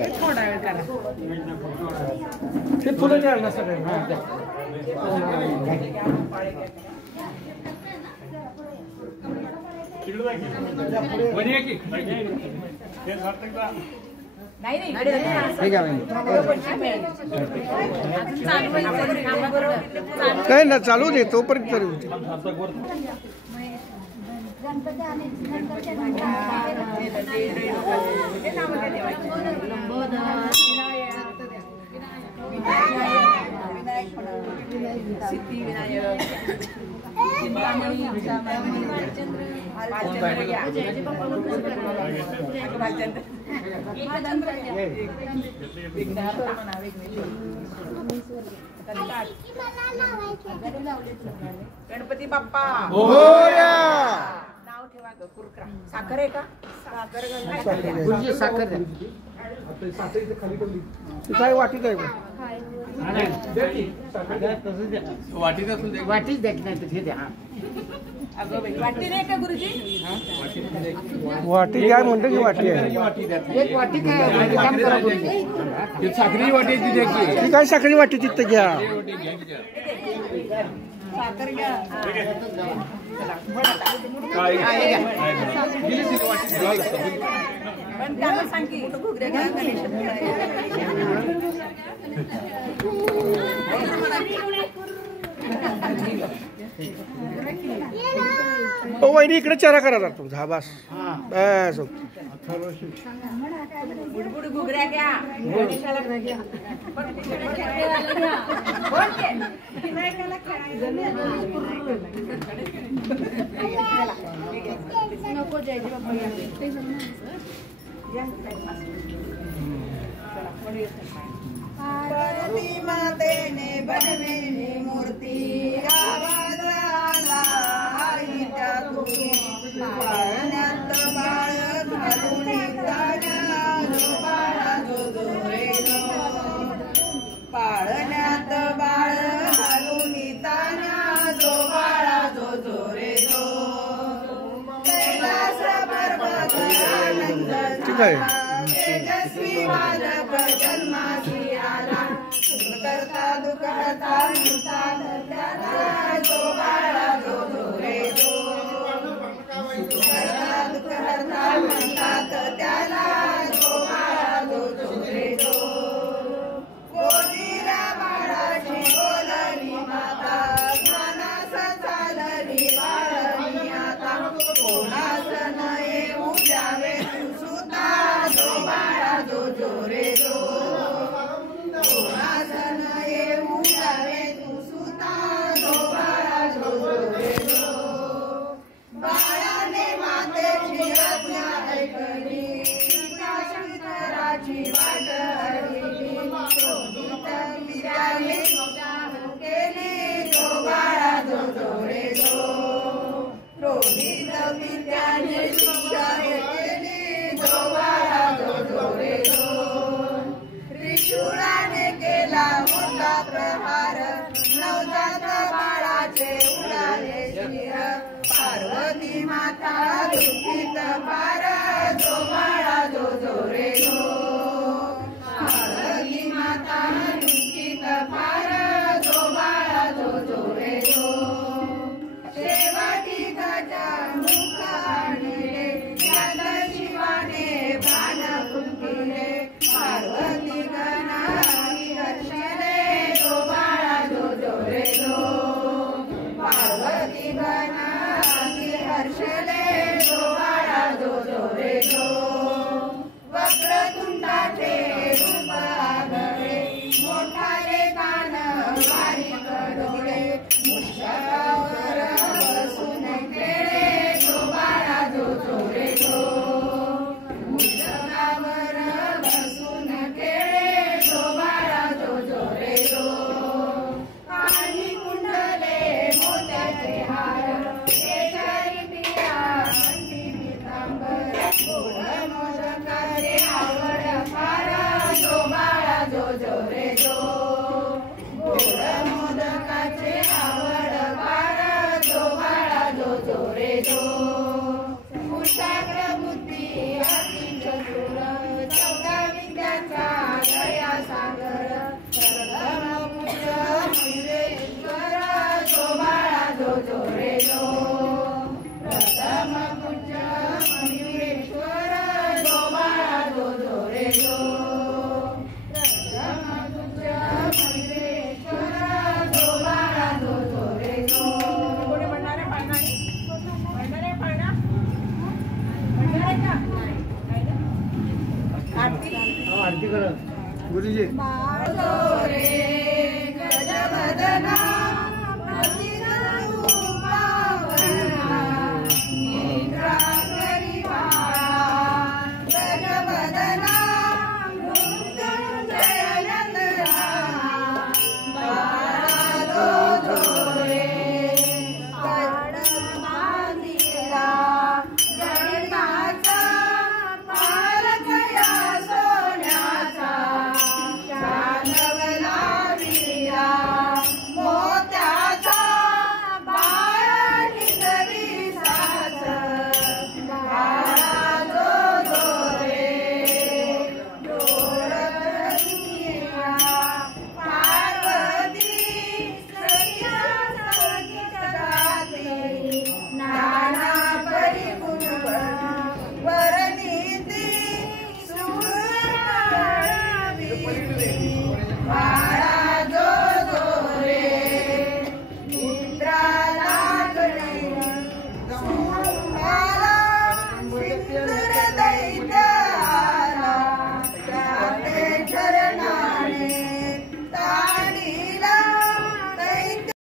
थोडा वेळ करा ते फुलं द्याल ना सगळे काही ना चालू दे तोपर्यंत चालू गणपती बाप्पा नाव ठेवा ग कुरकरा साखर आहे का साखर गुरुजी साखर काय वाटीत आहे वाटीच द्या नाही तर हे द्या वाटी नाही का गुरुजी वाटी काय म्हणतो की वाटी आहे एक वाटी काय काम करा गुरुजी साखरी वाटी ती काय साखरी वाटी तिथं घ्या साखर घ्या पण त्याला सांग की घुगऱ्या घ्या ओ वहिनी इकडे चरा करा जातो हा बस बस बुडबुड घुगऱ्या घ्या नको जयजी बाप्पा पार्वती मातेने बनवली मूर्ती आवाज आला आईच्या तुझी पाळण्यात बाळ घालून बाळा जो रे पाळण्यात बाळ घालून ताना जो बाळा जो रे कैलास पर्वत आनंद तेजस्वी बालक जन्मासी आला करता दुखता म्हणतात त्याला जो बाळा जो रे करता दुखता म्हणतात त्याला जो बाळा जो रे कोणीला बाळाची बोलली माता मनास चालली बाळनी आता कोणास न येऊ द्यावे सुता जो बाळा जो रे कोणास न येऊ द्यावे तू सुता जो बाळा जो रे बाळाने मातेची आज्ञा ऐकली काशीतराची वाट हरली विद्याने केली जो बाळा जो रे रोहित विद्याने शिक्षा केली जो बाळा जो रे त्रिशूळाने केला मोठा प्रहार नवजात बाळाचे उडाले शिर पार्वती माता दुःखित पार जो बाळा जो रे पार्वती माता दुःखित पार जो बाळा जो रे शेवटी गजामुख आणले त्यात शिवाने प्राण फुंकिले पार्वती गणारी हर्षले जो बाळा जो रे पार्वती गणारी हर्षले जो बाळा जो रे वक्रतुंड सागर प्रथम पूज्य मयुरेश्वर जो बाळा जो जो रे जो प्रथम पूज्य मयुरेश्वर जो बाळा जो जो रे जो प्रथम पूज्य मयुरेश्वर जो बाळा जो जो रे जो कोणी म्हणणारे पाळणारे पाळणा म्हणणारे का आरती करा गुरुजी रे गजबदना